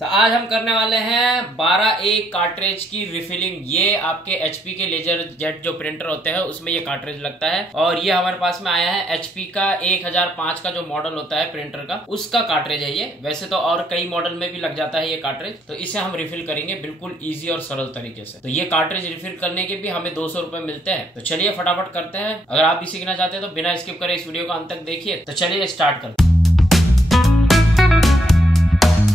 तो आज हम करने वाले हैं 12A कार्ट्रिज की रिफिलिंग। ये आपके HP के लेजर जेट जो प्रिंटर होते हैं उसमें ये कार्ट्रिज लगता है और ये हमारे पास में आया है HP का 1005 का जो मॉडल होता है प्रिंटर का, उसका कार्ट्रिज है ये। वैसे तो और कई मॉडल में भी लग जाता है ये कार्ट्रिज, तो इसे हम रिफिल करेंगे बिल्कुल ईजी और सरल तरीके से। तो ये कार्ट्रिज रिफिल करने के भी हमें 200 रुपए मिलते हैं। तो चलिए फटाफट करते हैं। अगर आप भी सीखना चाहते हैं तो बिना स्किप करे इस वीडियो को अंत तक देखिए। तो चलिए स्टार्ट करते हैं।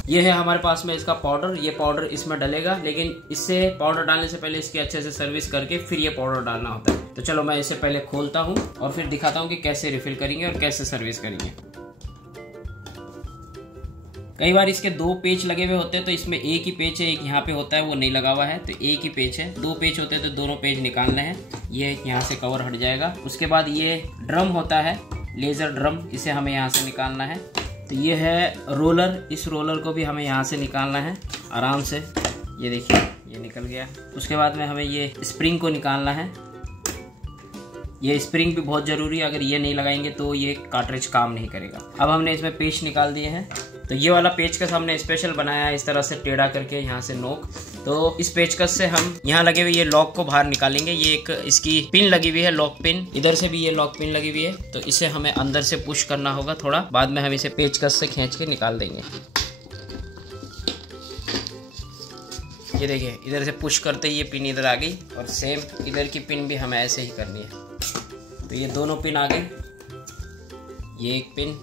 ये है हमारे पास में इसका पाउडर। ये पाउडर इसमें डलेगा, लेकिन इससे पाउडर डालने से पहले इसकी अच्छे से सर्विस करके फिर ये पाउडर डालना होता है। तो चलो मैं इसे पहले खोलता हूँ और फिर दिखाता हूँ कि कैसे रिफिल करेंगे और कैसे सर्विस करेंगे। कई बार इसके दो पेच लगे हुए होते हैं, तो इसमें एक ही पेच है, एक यहाँ पे होता है वो नहीं लगा हुआ है, तो एक ही पेच है। दो पेच होते हैं तो दोनों पेच निकालने हैं। ये यहाँ से कवर हट जाएगा। उसके बाद ये ड्रम होता है, लेजर ड्रम, इसे हमें यहाँ से निकालना है। तो ये है रोलर, इस रोलर को भी हमें यहाँ से निकालना है आराम से। ये देखिए ये निकल गया। उसके बाद में हमें ये स्प्रिंग को निकालना है। ये स्प्रिंग भी बहुत ज़रूरी है, अगर ये नहीं लगाएंगे तो ये कार्ट्रिज काम नहीं करेगा। अब हमने इसमें पेच निकाल दिए हैं। तो ये वाला पेचकस हमने स्पेशल बनाया है, इस तरह से टेढ़ा करके यहाँ से नोक। तो इस पेचकस से हम यहाँ लगे हुए ये लॉक को बाहर निकालेंगे। ये एक इसकी पिन लगी हुई है, लॉक पिन, इधर से भी ये लॉक पिन लगी हुई है। तो इसे हमें अंदर से पुश करना होगा थोड़ा, बाद में हम इसे पेचकस से खींच के निकाल देंगे। ये देखिए इधर से पुश करते ही ये पिन इधर आ गई, और सेम इधर की पिन भी हमें ऐसे ही करनी है। तो ये दोनों पिन आ गई, ये एक पिन,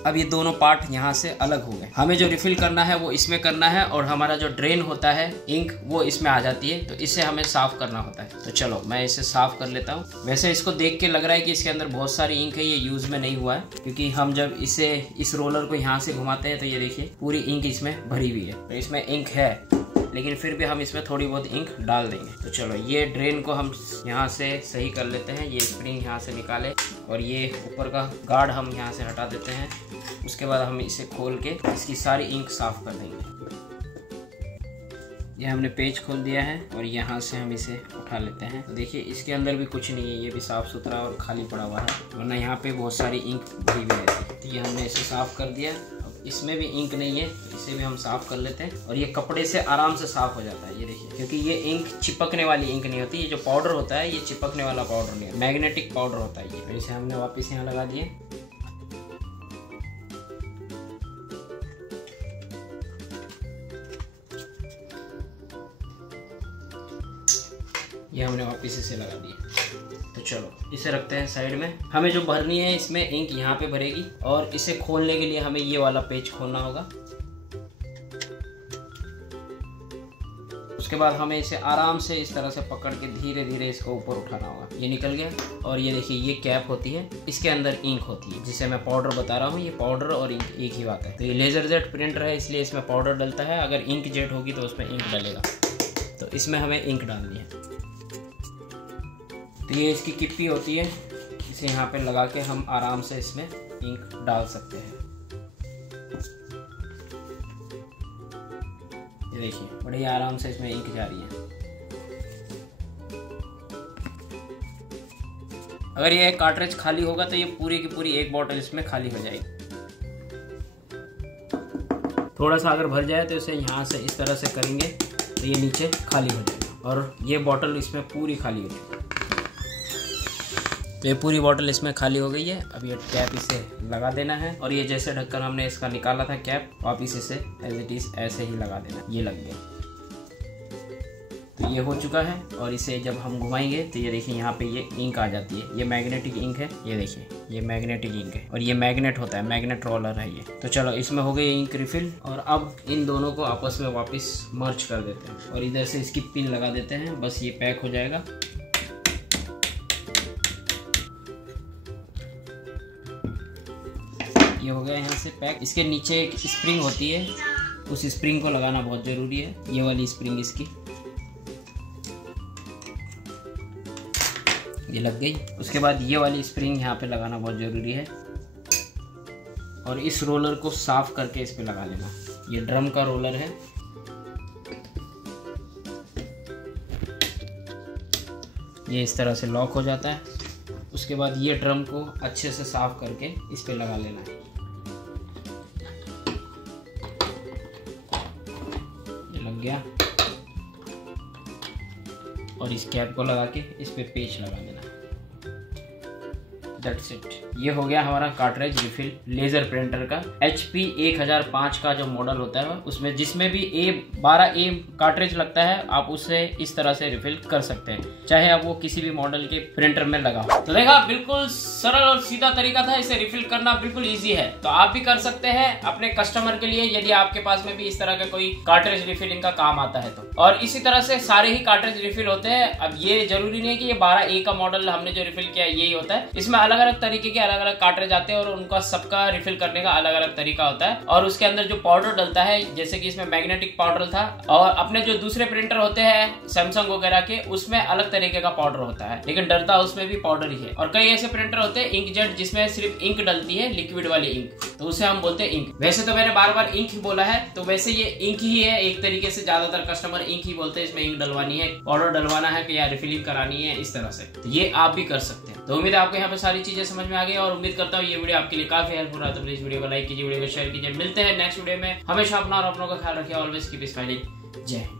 अब ये दोनों पार्ट यहाँ से अलग हो गए। हमें जो रिफिल करना है वो इसमें करना है, और हमारा जो ड्रेन होता है इंक वो इसमें आ जाती है, तो इसे हमें साफ करना होता है। तो चलो मैं इसे साफ कर लेता हूँ। वैसे इसको देख के लग रहा है कि इसके अंदर बहुत सारी इंक है, ये यूज में नहीं हुआ है, क्योंकि हम जब इस रोलर को यहाँ से घुमाते हैं तो ये देखिए पूरी इंक इसमें भरी हुई है। तो इसमें इंक है, लेकिन फिर भी हम इसमें थोड़ी बहुत इंक डाल देंगे। तो चलो ये ड्रेन को हम यहाँ से सही कर लेते हैं। ये स्प्रिंग यहाँ से निकाले और ये ऊपर का गार्ड हम यहाँ से हटा देते हैं। उसके बाद हम इसे खोल के इसकी सारी इंक साफ कर देंगे। ये हमने पेज खोल दिया है और यहाँ से हम इसे उठा लेते हैं। तो देखिए इसके अंदर भी कुछ नहीं है, ये भी साफ सुथरा और खाली पड़ा हुआ है, वरना यहाँ पे बहुत सारी इंक भरी हुई रहती है। तो ये हमने इसे साफ कर दिया। इसमें भी इंक नहीं है, तो इसे भी हम साफ कर लेते हैं, और ये कपड़े से आराम से साफ हो जाता है। ये देखिए, क्योंकि ये इंक चिपकने वाली इंक नहीं होती। ये जो पाउडर होता है ये चिपकने वाला पाउडर नहीं है, मैग्नेटिक पाउडर होता है ये। तो इसे हमने वापस यहाँ लगा दिए। ये हमने वापस इसे लगा दिया। तो चलो इसे रखते हैं साइड में। हमें जो भरनी है इसमें इंक यहाँ पे भरेगी, और इसे खोलने के लिए हमें ये वाला पेज खोलना होगा। उसके बाद हमें इसे आराम से इस तरह से पकड़ के धीरे धीरे इसको ऊपर उठाना होगा। ये निकल गया। और ये देखिए ये कैप होती है, इसके अंदर इंक होती है, जिसे मैं पाउडर बता रहा हूँ। ये पाउडर और इंक एक ही बात है। तो ये लेजर जेट प्रिंटर है, इसलिए इसमें पाउडर डलता है। अगर इंक जेट होगी तो उसमें इंक डलेगा। तो इसमें हमें इंक डालनी है। तो ये इसकी किप्पी होती है, इसे यहाँ पे लगा के हम आराम से इसमें इंक डाल सकते हैं। ये देखिए बड़ी आराम से इसमें इंक जा रही है। अगर ये कार्ट्रिज खाली होगा तो ये पूरी की पूरी एक बोतल इसमें खाली हो जाएगी। थोड़ा सा अगर भर जाए तो इसे यहाँ से इस तरह से करेंगे तो ये नीचे खाली हो जाएगा, और ये बोतल इसमें पूरी खाली हो जाएगी। तो ये पूरी बोतल इसमें खाली हो गई है। अब ये कैप इसे लगा देना है, और ये जैसे ढक्कन हमने इसका निकाला था कैप, वापिस इसे एज इट इज ऐसे ही लगा देना। ये लग गया। तो ये हो चुका है, और इसे जब हम घुमाएंगे तो ये देखिए यहाँ पे ये इंक आ जाती है। ये मैग्नेटिक इंक है, ये देखिए ये मैग्नेटिक इंक है, और ये मैग्नेट होता है, मैग्नेट रोलर है ये। तो चलो इसमें हो गई इंक रिफिल, और अब इन दोनों को आपस में वापस मर्ज कर देते हैं, और इधर से इसकी पिन लगा देते हैं। बस ये पैक हो जाएगा। ये हो गया यहाँ से पैक। इसके नीचे एक स्प्रिंग होती है, उस स्प्रिंग को लगाना बहुत ज़रूरी है। ये वाली स्प्रिंग इसकी, ये लग गई। उसके बाद ये वाली स्प्रिंग यहाँ पे लगाना बहुत ज़रूरी है, और इस रोलर को साफ करके इस पे लगा लेना। ये ड्रम का रोलर है। ये इस तरह से लॉक हो जाता है। उसके बाद ये ड्रम को अच्छे से साफ करके इस पे लगा लेना है। ये लग गया और इस कैप को लगा के इस पे पेच लगा देना। That's it। ये हो गया हमारा कार्ट्रिज रिफिल लेजर प्रिंटर का। HP 1005 का जो मॉडल होता है उसमें जिसमें भी A12A कार्ट्रिज लगता है आप उसे इस तरह से रिफिल कर सकते हैं, चाहे आप वो किसी भी मॉडल के प्रिंटर में लगा हो। तो देखा, बिल्कुल सरल और सीधा तरीका था, इसे रिफिल करना बिल्कुल ईजी है। तो आप भी कर सकते हैं अपने कस्टमर के लिए, यदि आपके पास में भी इस तरह का कोई कार्ट्रिज रिफिलिंग का काम आता है तो। और इसी तरह से सारे ही कार्ट्रिज रिफिल होते हैं। अब ये जरूरी नहीं है कि ये 12A का मॉडल हमने जो रिफिल किया यही होता है, इसमें अलग अलग तरीके के अलग अलग कार्ट्रिज आते हैं और उनका सबका रिफिल करने का अलग अलग तरीका होता है। और उसके अंदर जो पाउडर डलता है, जैसे कि इसमें मैग्नेटिक पाउडर था, और अपने जो दूसरे प्रिंटर होते हैं सैमसंग वगैरह के, उसमें अलग तरीके का पाउडर होता है, लेकिन डलता उसमें भी पाउडर ही है। और कई ऐसे प्रिंटर होते हैं इंकजेट जिसमें सिर्फ इंक डलती है, लिक्विड वाली इंक, तो उसे हम बोलते हैं इंक। वैसे तो मैंने बार बार इंक बोला है, तो वैसे ये इंक ही है एक तरीके से। ज्यादातर कस्टमर इंक ही बोलते हैं, इसमें इंक डलवानी है, पाउडर डलवाना है या रिफिलिंग करानी है, इस तरह से। तो ये आप भी कर सकते हैं। तो उम्मीद है आपको यहाँ पे सारी चीजें समझ में आ गई और उम्मीद करता हूँ ये वीडियो आपके लिए काफी हेल्पफुल रहा। तो प्लीज वीडियो को लाइक कीजिए, वीडियो को शेयर कीजिए। मिलते हैं नेक्स्ट वीडियो में। हमेशा अपना और अपनों का ख्याल रखिए। Always keep smiling. जय हिंद।